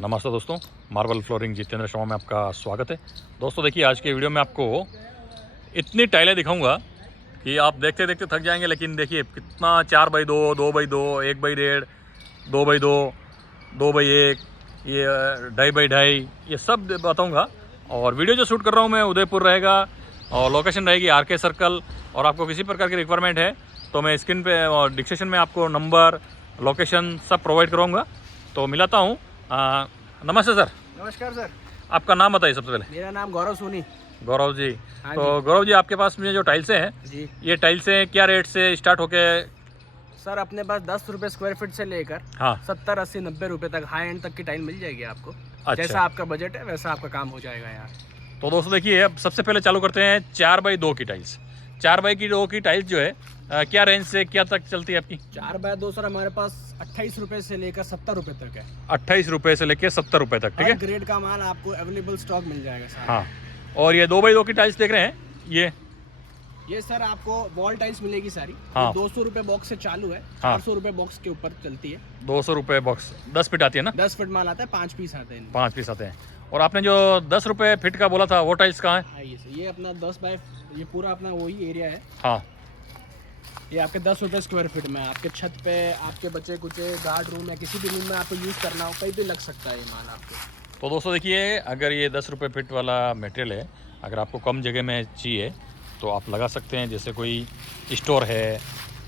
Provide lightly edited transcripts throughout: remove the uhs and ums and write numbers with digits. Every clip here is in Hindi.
नमस्ते दोस्तों, मार्बल फ्लोरिंग जितेंद्र शर्मा में आपका स्वागत है। दोस्तों देखिए, आज के वीडियो में आपको इतनी टाइलें दिखाऊंगा कि आप देखते देखते थक जाएंगे। लेकिन देखिए कितना 4x2, 2x2, 1x1.5, 2x2, 2x1, ये 2.5x2, ये सब बताऊंगा। और वीडियो जो शूट कर रहा हूँ मैं उदयपुर रहेगा और लोकेशन रहेगी RK सर्कल। और आपको किसी प्रकार की रिक्वायरमेंट है तो मैं स्क्रीन पे और डिस्क्रिप्शन में आपको नंबर, लोकेशन सब प्रोवाइड करूँगा। तो मिलाता हूँ। नमस्ते सर। नमस्कार सर। आपका नाम बताइए सबसे पहले। मेरा नाम गौरव सोनी। गौरव जी। हाँ तो गौरव जी, आपके पास में जो टाइल्सें हैं जी ये टाइल्सें क्या रेट से स्टार्ट होके? सर, अपने पास 10 रुपये स्क्वायर फीट से लेकर हाँ 70, 80, 90 रुपये तक हाई एंड तक की टाइल मिल जाएगी आपको। अच्छा। जैसा आपका बजट है वैसा आपका काम हो जाएगा यार। तो दोस्तों देखिए, अब सबसे पहले चालू करते हैं 4x2 की टाइल्स। 4x2 की टाइल्स जो है क्या रेंज से क्या तक चलती है आपकी? 4x2 सर हमारे पास 28 रुपये से लेकर 70 रुपये तक है। 28 रुपये से लेकर 70 रुपये तक, ठीक है। ग्रेड का माल आपको अवेलेबल स्टॉक मिल जाएगा सर। हाँ, और ये 2x2 की टाइल्स देख रहे हैं ये सर आपको वॉल टाइल्स मिलेगी सारी। हाँ। 200 रुपये बॉक्स से चालू है। हाँ। 400 रुपये बॉक्स के ऊपर चलती है। 200 रुपये बॉक्स, 10 फीट आती है ना? 10 फीट माल आता है, 5 पीस आते हैं। 5 पीस आते हैं। और आपने जो 10 रुपये फीट का बोला था वो टाइल्स कहाँ है? आइए सर, ये अपना 10 बाय, ये पूरा अपना वही एरिया है। हाँ, ये आपके 10 रुपये स्क्वायर फीट में आपके छत पे, आपके बच्चे कुचे गार्ड रूम या किसी भी रूम में आपको यूज़ करना हो, कहीं भी लग सकता है ये माल आपको। तो दोस्तों देखिए, अगर ये 10 रुपये फीट वाला मटेरियल है, अगर आपको कम जगह में चाहिए तो आप लगा सकते हैं। जैसे कोई स्टोर है,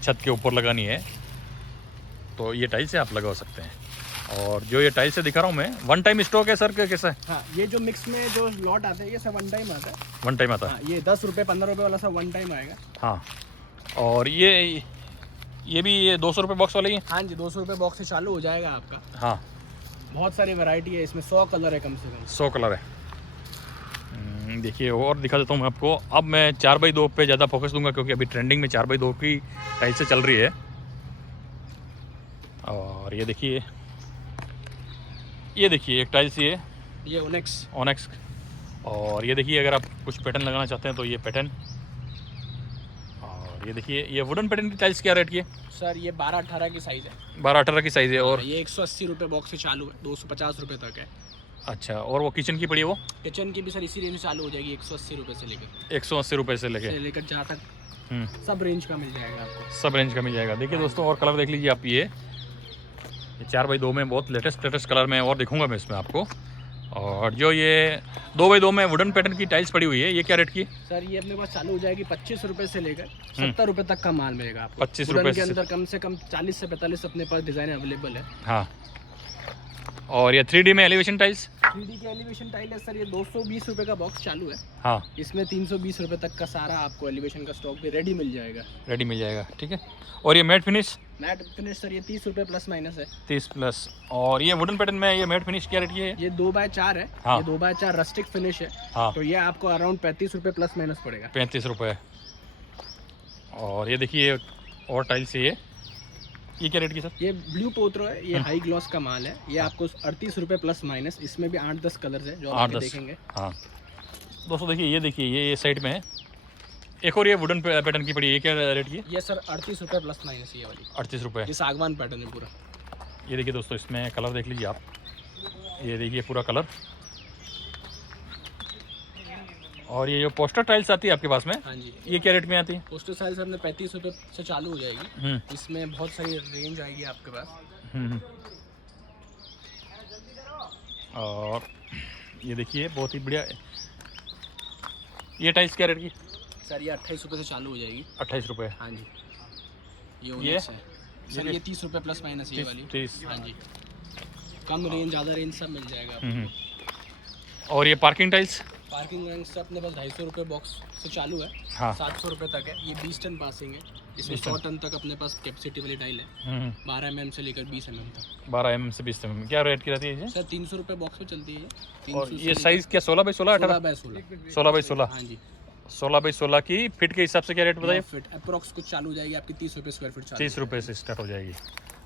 छत के ऊपर लगानी है तो ये टाइल्स आप लगा सकते हैं। और जो ये टाइल्स दिखा रहा हूँ मैं, वन टाइम स्टॉक है सर कैसा है? हाँ, ये जो मिक्स में जो लॉट आते हैं ये सब वन टाइम आता है। वन टाइम आता है। हाँ, ये 10 रुपये 15 रुपये वाला सब वन टाइम आएगा। हाँ, और ये भी ये 200 रुपये बॉक्स वाले ही हैं? हाँ जी, 200 रुपये बॉक्स से चालू हो जाएगा आपका। हाँ, बहुत सारी वैरायटी है इसमें, 100 कलर है कम से कम। 100 कलर है। देखिए और दिखा देता हूँ मैं आपको। अब मैं 4x2 पे ज़्यादा फोकस दूंगा क्योंकि अभी ट्रेंडिंग में 4x2 की टाइल्स चल रही है। और ये देखिए एक टाइल्स ये ओनेक्स। और ये देखिए, अगर आप कुछ पैटर्न लगाना चाहते हैं तो ये पैटर्न। और ये देखिए, ये वुडन पैटर्न की टाइल्स क्या रेट की है सर? ये 12-18 की साइज़ है। 12-18 की साइज़ है। और ये 180 रुपये बॉक्स से चालू है, 250 रुपये तक है। अच्छा, और वो किचन की पड़ी है वो? किचन की भी सर इसी रेंज में चालू हो जाएगी, 180 रुपये से लेकर 180 रुपये से लेके जहाँ तक सब रेंज का मिल जाएगा आपको। सब रेंज का मिल जाएगा। देखिए दोस्तों, और कलर देख लीजिए आप। ये 4x2 में बहुत लेटेस्ट कलर में और दिखूंगा मैं इसमें आपको। और जो ये 2x2 में वुडन पैटर्न की टाइल्स पड़ी हुई है, ये क्या रेट की है सर? ये अपने पास चालू हो जाएगी 25 रुपये से लेकर 70 रुपये तक का माल मिलेगा आपको। 25 वुडन रुपये के से अंदर कम से कम 40 से 45 अपने पास डिज़ाइन अवेलेबल है। हाँ, और ये 3D में एलिवेशन टाइल्स? 3D की एलिवेशन टाइल है सर, ये 220 रुपये का बॉक्स चालू है। हाँ, इसमें 320 रुपये तक का सारा आपको एलिवेशन का स्टॉक भी रेडी मिल जाएगा। ठीक है। और ये मैट फिनिश सर, ये 30 रुपये प्लस माइनस है। 30 प्लस। और ये वुडन पैटर्न में ये मैट फिनिश क्या रेट की है? ये 2x4 है। हाँ। ये 2x4 रस्टिक फिनिश है। हाँ, तो ये आपको अराउंड 35 रुपये प्लस माइनस पड़ेगा। 35 रुपये। और ये देखिए और टाइल्स ये क्या रेट की सर? ये ब्लू पोत्रो है, ये हाई ग्लॉस का माल है। ये आपको 38 रुपये प्लस माइनस। इसमें भी 8-10 कलर्स है जो आप देखेंगे। हाँ दोस्तों देखिए, ये साइड में है एक और, ये वुडन पैटर्न की पड़ी है, ये क्या रेट की है? ये सर 38 रुपये प्लस माइनस ये वाली। 38 रुपये। ये सागवान पैटर्न है पूरा। ये देखिए दोस्तों, इसमें कलर देख लीजिए आप। ये देखिए पूरा कलर। और ये जो पोस्टर टाइल्स आती है आपके पास में, हाँ जी, ये क्या रेट में आती है? पोस्टर साइज हमने 35 रुपये से चालू हो जाएगी। इसमें बहुत सारी रेंज आएगी आपके पास। और ये देखिए बहुत ही बढ़िया। ये टाइल्स क्या रेट की? सर ये 28 रुपये से चालू हो जाएगी। 28 रुपये। हाँ जी, ये ओनिक्स है सर। ये 30 रुपये प्लस माइनस ये वाली। 30। हाँ जी, कम रेंज ज़्यादा रेंज सब मिल जाएगा आपको। और ये पार्किंग टाइल्स? पार्किंग रेंज से अपने पास 250 रुपये बॉक्स से चालू है। हाँ, 700 रुपये तक है। ये 20 टन पासिंग है। इसमें 100 टन तक अपने पास कैपेसिटी वाली टाइल है। 12 mm से लेकर 20 mm तक। 12 mm से 20 mm। क्या रेट की रहती है ये? सर 300 रुपये बॉक्स में चलती है ये। 300 और ये साइज़ क्या 16x16, 16x16? 16x16। हाँ जी, 16x16 की फिट के हिसाब से क्या रेट बताइए? फिट अप्रॉक्स कुछ चालू हो जाएगी आपकी 30 रुपये स्क्वायर फीट चालू। 30 रुपये से स्टार्ट हो जाएगी।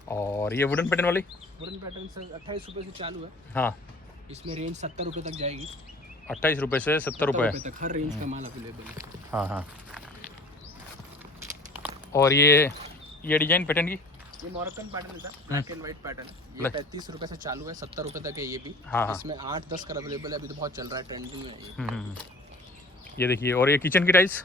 और ये वुडन पैटर्न वाली? वुडन पैटर्न सर 28 रुपये से चालू है। हाँ, इसमें रेंज 70 रुपये तक जाएगी। 28 रुपये से 70 रुपये तक हर रेंज का माल अवेलेबल है। हाँ। और ये डिजाइन पैटर्न की? ये मोरक्कन पैटर्न है sir, black and white pattern. ये 35 रुपए से चालू है, 70 रुपए तक है ये भी। हाँ। इसमें 8-10 कलर अवेलेबल है, अभी तो बहुत चल रहा है, ट्रेंडिंग में ये। ये देखिए, और ये किचन की टाइल्स,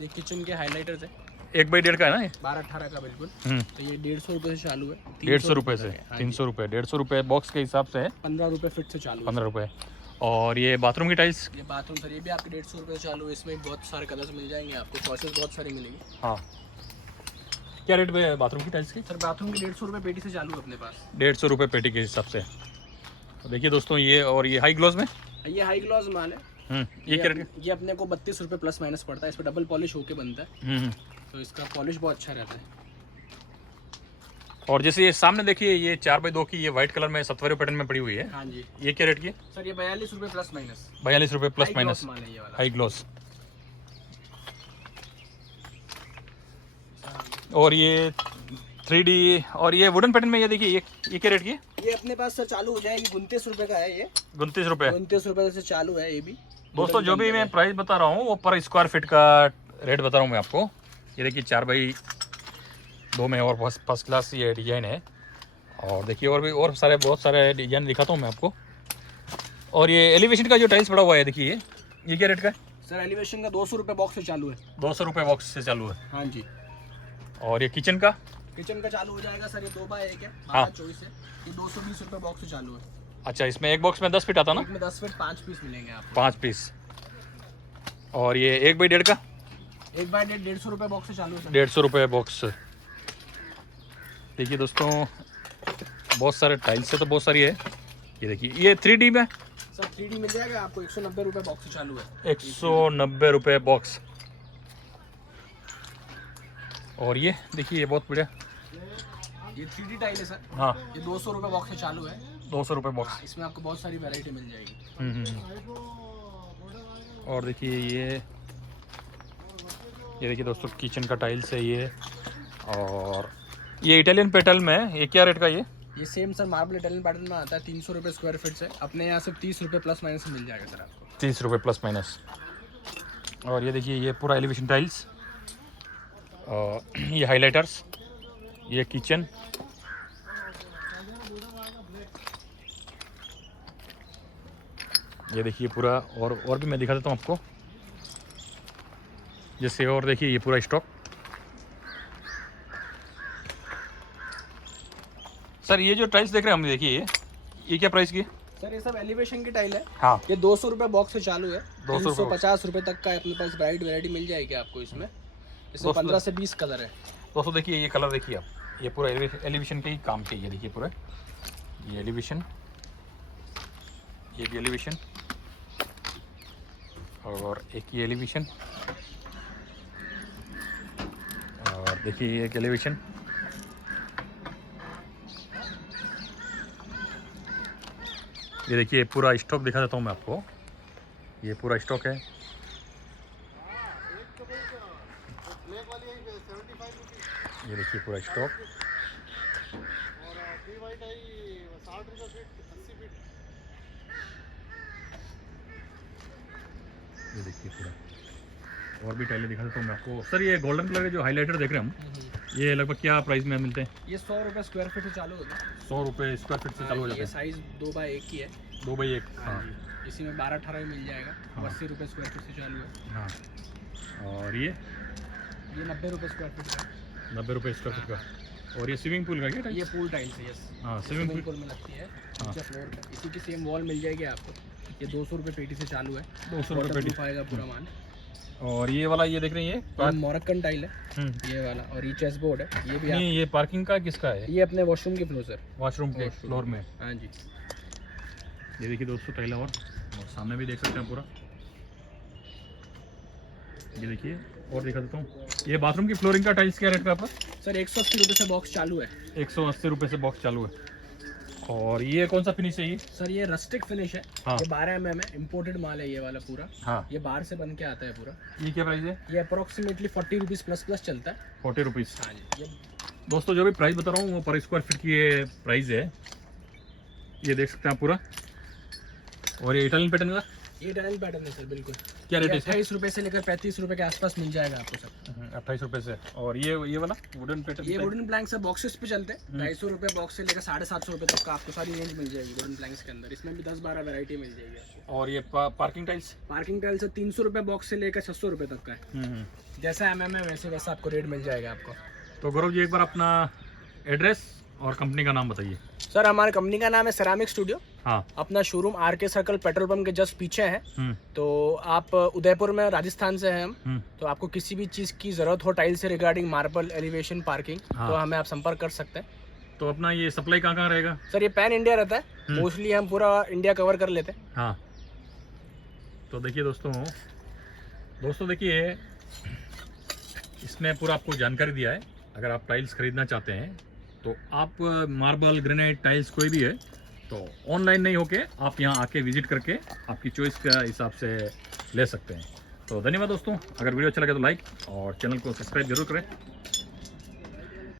ये किचन के हाइलाइटर्स है, 1x1.5 का है ना ये? 12-18 का बिल्कुल। तो ये 150 रुपए से चालू है, 150 रुपये से 300 रुपये, 150 रुपये बॉक्स के हिसाब से है, 15 रुपए फिट से चालू है। 15 रुपये। और ये बाथरूम की टाइल्स, ये बाथरूम सर, ये भी आपके 150 रुपए से चालू है। इसमें बहुत सारे कलर्स मिल जाएंगे आपको, चॉइसेस बहुत सारी मिलेंगी। हाँ, क्या रेट पे है बाथरूम की टाइल्स की? सर बाथरूम की 150 रुपए पेटी से चालू है अपने पास, 150 रुपये पेटी के हिसाब से। तो देखिए दोस्तों, ये और ये हाई ग्लोस में, ये हाई ग्लॉस माल है। ये क्या रेट? ये अपने को 32 रुपए प्लस माइनस पड़ता है। इस पर डबल पॉलिश होके बनता है, तो इसका पॉलिश बहुत अच्छा रहता है। और जैसे ये सामने देखिए, ये 4x2 की, ये व्हाइट कलर में 70 पैटर्न में पड़ी हुई है। हाँ जी। ये क्या रेट की है? सर ये 42 रुपए प्लस माइनस। 42 रुपये प्लस माइनस, माल है ये वाला, हाई ग्लोस। और ये 3D, और ये वुडन पैटर्न में, ये देखिए, ये क्या रेट की है? ये अपने पास सर चालू हो जाएगी 29 रुपए का है ये। 29 रुपये। 29 रुपए से चालू है ये भी। दोस्तों जो भी मैं प्राइस बता रहा हूँ वो पर स्क्वायर फीट का रेट बता रहा हूँ मैं आपको। ये देखिए 4x2 में, और फर्स्ट क्लास ये डिज़ाइन है। और देखिए और भी बहुत सारे डिज़ाइन दिखाता हूँ मैं आपको। और ये एलिवेशन का जो टाइल्स पड़ा हुआ है, देखिए ये क्या रेट का है? सर एलिवेशन का 200 रुपए बॉक्स से चालू है। 200 रुपये बॉक्स से चालू है। हाँ जी। और ये किचन का चालू हो जाएगा सर, ये 2x1 है, हाँ। 12-24 है। ये 220 रुपए बॉक्स से चालू है। अच्छा, इसमें एक बॉक्स में 10 फीट आता ना? एक में 10 फीट 5 पीस मिलेंगे आपको। 5 पीस। और ये 1x1.5 का 1x1.5 150 रुपए बॉक्स से चालू है सर। 150 रुपये बॉक्स। देखिए दोस्तों, बहुत सारे टाइल्स है तो बहुत सारी है। ये देखिए, ये 3D में सर 3D मिल जाएगा आपको, 190 रुपए बॉक्स से चालू है। 190 रुपये बॉक्स। और ये देखिए, ये बहुत बढ़िया, ये 3D टाइल है सर। हाँ, ये 200 रुपए बॉक्स से चालू है। 200 रुपये बॉक्स। इसमें आपको बहुत सारी वैरायटी मिल जाएगी। और देखिए ये देखिए दोस्तों, किचन का टाइल्स है ये। और ये इटालियन पेटल में, ये क्या रेट का? ये same sir marble Italian pattern में आता है, 300 रुपये स्क्वायर फीट से। अपने यहाँ से 30 रुपये प्लस माइनस मिल जाएगा सर आपको। 30 रुपये प्लस माइनस। और ये देखिए, ये पूरा एलिवेशन टाइल्स, ये हाइलाइटर्स, ये किचन। ये देखिए पूरा, और भी मैं दिखा देता हूँ आपको। जैसे और देखिए, ये पूरा स्टॉक। सर ये जो टाइल्स देख रहे हैं हम, देखिए ये क्या प्राइस की है? सर ये सब एलिवेशन की टाइल है। हाँ, ये 200 रुपये बॉक्स से चालू है। 250 रुपये तक का अपने पास वैरायटी मिल जाएगी आपको। इसमें 15 से 20 कलर है। दोस्तों देखिए, ये कलर देखिए आप, ये पूरा एलिवेशन के ही काम के। ये देखिए पूरा, ये एलिवेशन, ये भी एलिवेशन, और एक ये एलिवेशन, और देखिए ये एक एलिवेशन। ये देखिए पूरा स्टॉक दिखा देता हूँ मैं आपको। ये पूरा स्टॉक है। ये देखिए पूरा स्टॉक। ये देखिए पूरा, और भी टाइलें दिखा देता हूँ मैं आपको। सर ये गोल्डन कलर के जो हाइलाइटर देख रहे हैं हम, ये लगभग क्या प्राइस में मिलते हैं? ये 100 रुपये स्क्वायर फीट से चालू होता है। 100 रुपये स्क्वायर फीट से चालू हो जाते ये हैं। साइज 2x1 की है। 2x1। हाँ, इसी में 12-18 मिल जाएगा। हाँ। 80 रुपये स्क्वायर फीट से चालू है। हाँ। और ये 90 रुपये स्क्वायर फीट का। 90 रुपये स्क्वायर फीट का। और ये स्विमिंग पूल का क्या? ये पूल टाइल्स है। यस, हाँ, स्विमिंग पूल में लगती है नीचे फ्लोर पे। इसी की सेम वॉल मिल जाएगी आपको। ये 200 रुपये पेटी से चालू है। 200 रुपये पेटी आएगा पूरा माल। और ये वाला, ये देख रही है, ये मोरक्कन टाइल है ये वाला। और ये चेस बोर्ड है। ये भी नहीं, ये पार्किंग का किसका है? ये अपने वॉशरूम के फ्लोर सर। वॉशरूम के फ्लोर में। हाँ जी। ये देखिए दोस्तों टाइल, और सामने भी देख सकते हैं पूरा। ये देखिए, और दिखा देता हूँ। ये बाथरूम की फ्लोरिंग का टाइल्स क्या रेट का आपका? सर 180 रुपये से बॉक्स चालू है। 180 रुपये से बॉक्स चालू है। और ये कौन सा फिनिश है ये? सर ये रस्टिक फिनिश है। हाँ। ये 12 mm है, इम्पोर्टेड माल है ये वाला पूरा। हाँ। ये बाहर से बन के आता है पूरा। ये क्या प्राइस है? ये अप्रोक्सीमेटली 40 रुपीज़ प्लस चलता है। 40 रुपीज़। हाँ जी। ये दोस्तों जो भी प्राइस बता रहा हूँ वो पर स्क्वायर फीट की ये प्राइस है। ये देख सकते हैं आप पूरा। और ये इटालियन पैटर्न का ये डायल पैटर्न है सर, बिल्कुल। क्या रेट है इसका? 28 रुपये से लेकर 35 रुपये के आसपास मिल जाएगा आपको सब। 28 रुपये से। और ये वाला वुडन पैटर्न? ये वुडन प्लैंक्स है, बॉक्सेस पे चलते हैं। 250 रुपये बॉक्स से लेकर 750 रुपये तक का आपको सारी रेंज मिल जाएगी वुडन प्लैंक्स के अंदर। इसमें भी 10-12 वैरायटी मिल जाएगी आपको। और ये पार्किंग टाइल्स? पार्किंग टाइल्स 300 रुपये बॉक्स से लेकर 600 रुपये तक का है। जैसा MM है वैसे वैसा आपको रेट मिल जाएगा आपको। तो गौरव जी एक बार अपना एड्रेस और कंपनी का नाम बताइए। सर हमारी कंपनी का नाम है सेरामिक स्टूडियो। हाँ। अपना showroom RK circle petrol pump के जस्ट पीछे है। तो आप उदयपुर में, राजस्थान से हैं हम। तो आपको किसी भी चीज़ की ज़रूरत हो टाइल से रिगार्डिंग, मार्बल, एलिवेशन, पार्किंग, तो हमें आप संपर्क कर सकते हैं। तो अपना ये सप्लाई कहाँ कहाँ रहेगा? सर ये पैन इंडिया रहता है, मोस्टली हम पूरा इंडिया कवर कर लेते हैं। हाँ। तो देखिए दोस्तों देखिए, इसने पूरा आपको जानकारी दिया है। अगर आप टाइल्स खरीदना चाहते हैं तो आप मार्बल, ग्रेनाइट, टाइल्स कोई भी है तो ऑनलाइन नहीं होके आप यहाँ आके विजिट करके आपकी चॉइस के हिसाब से ले सकते हैं। तो धन्यवाद दोस्तों। अगर वीडियो अच्छा लगे तो लाइक और चैनल को सब्सक्राइब जरूर करें।